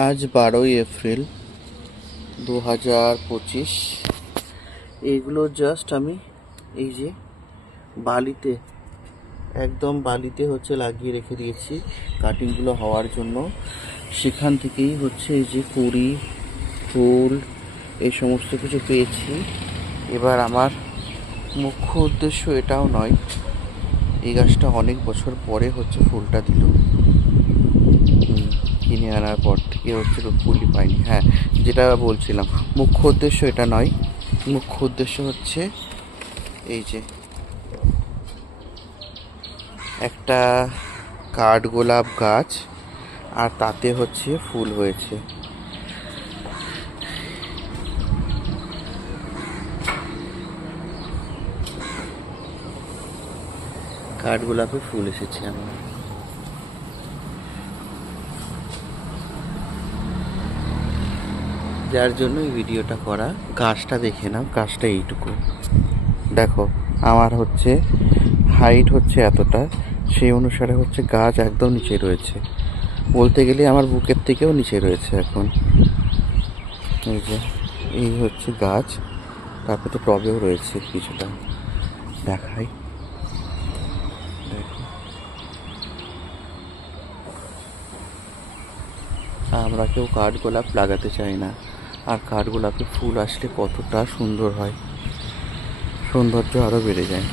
আজ বারোই এপ্রিল দু হাজার পঁচিশ। এইগুলো জাস্ট আমি এই যে বালিতে, একদম বালিতে হচ্ছে লাগিয়ে রেখে দিয়েছি কাটিংগুলো হওয়ার জন্য। সেখান থেকেই হচ্ছে এই যে কুড়ি, ফুল, এই সমস্ত কিছু পেয়েছি। এবার আমার মুখ্য উদ্দেশ্য এটাও নয়, এই গাছটা অনেক বছর পরে হচ্ছে ফুলটা দিল। কিনে আনার পর থেকে হচ্ছে তো ফুলই পাইনি হ্যাঁ যেটা বলছিলাম, মুখ্য উদ্দেশ্য এটা নয়। মুখ্য উদ্দেশ্য হচ্ছে এই যে একটা কাঠগোলাপ গাছ, আর তাতে হচ্ছে ফুল হয়েছে। কাঠগোলাপে ফুল এসেছে আমার। যার জন্য এই ভিডিওটা করা। গাছটা দেখে নাও গাছটা এইটুকু। দেখো, আমার হচ্ছে হাইট হচ্ছে এতটা, সেই অনুসারে হচ্ছে গাছ একদম নিচে রয়েছে। বলতে গেলে আমার বুকের থেকেও নিচে রয়েছে এখন। এই যে, এই হচ্ছে গাছ, তারপরে তো টবেও রয়েছে কিছুটা। দেখাই। দেখো। আমরা কেউ কাঠগোলাপ লাগাতে চাই না। আর কাঠগোলাপে ফুল আসলে কতটা সুন্দর হয়। সৌন্দর্য আরও বেড়ে যায়।